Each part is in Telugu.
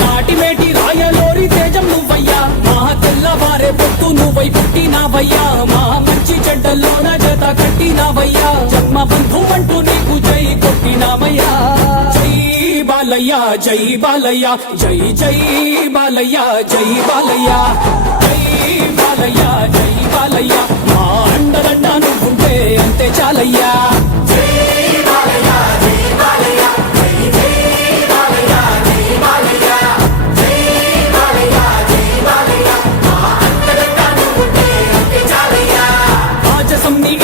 నాటి మేటి రాయలోరి తేజం నువ్వయ్యా మా తెల్లవారే పొత్తు నువ్వై పుట్టినావయ్యా మా మంచి చెడ్డల్లోన జత కట్టినావయ్యా జన్మ బంధు అంటూ నీకు జై కొట్టినామయ్యా జై బాలయ్య జై బాలయ్య జై జై బాలయ్య జై బాలయ్య జై బాలయ్య జై బాలయ్య మా అండదండ నువ్వుంటే అంతే చాలయ్యా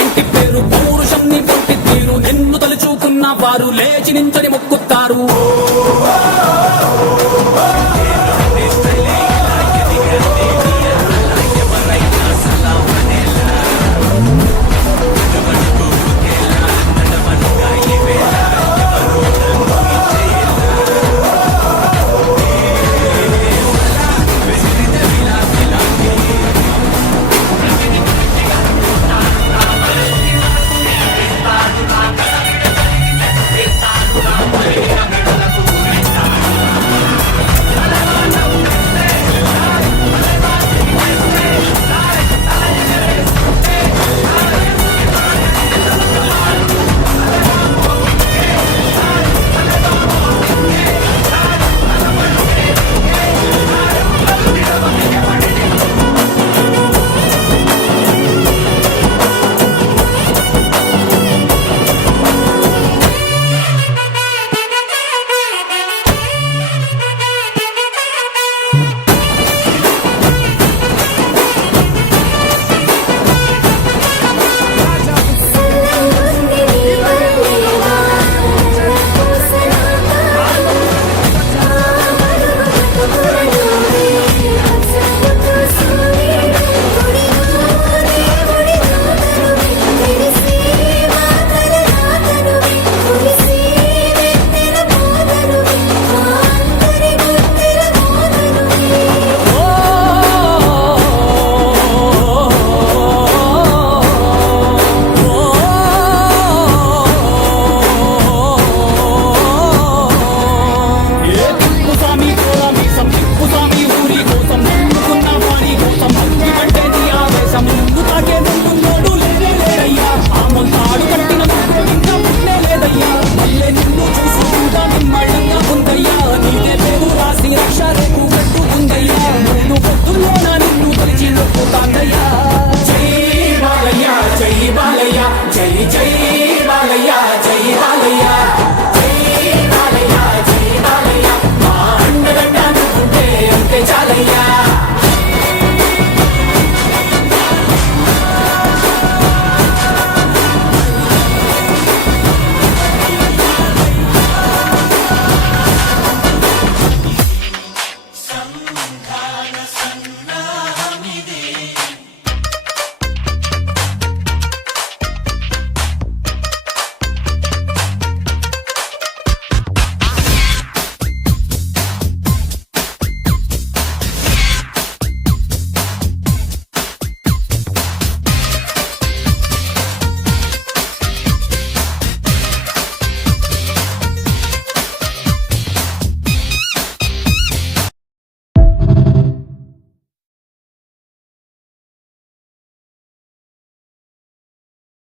ఇంటి పేరు పౌరుషం నీ పొంటి తీరు నిన్ను తలుచుకున్న వారు లేచి నించని మొక్కుతారు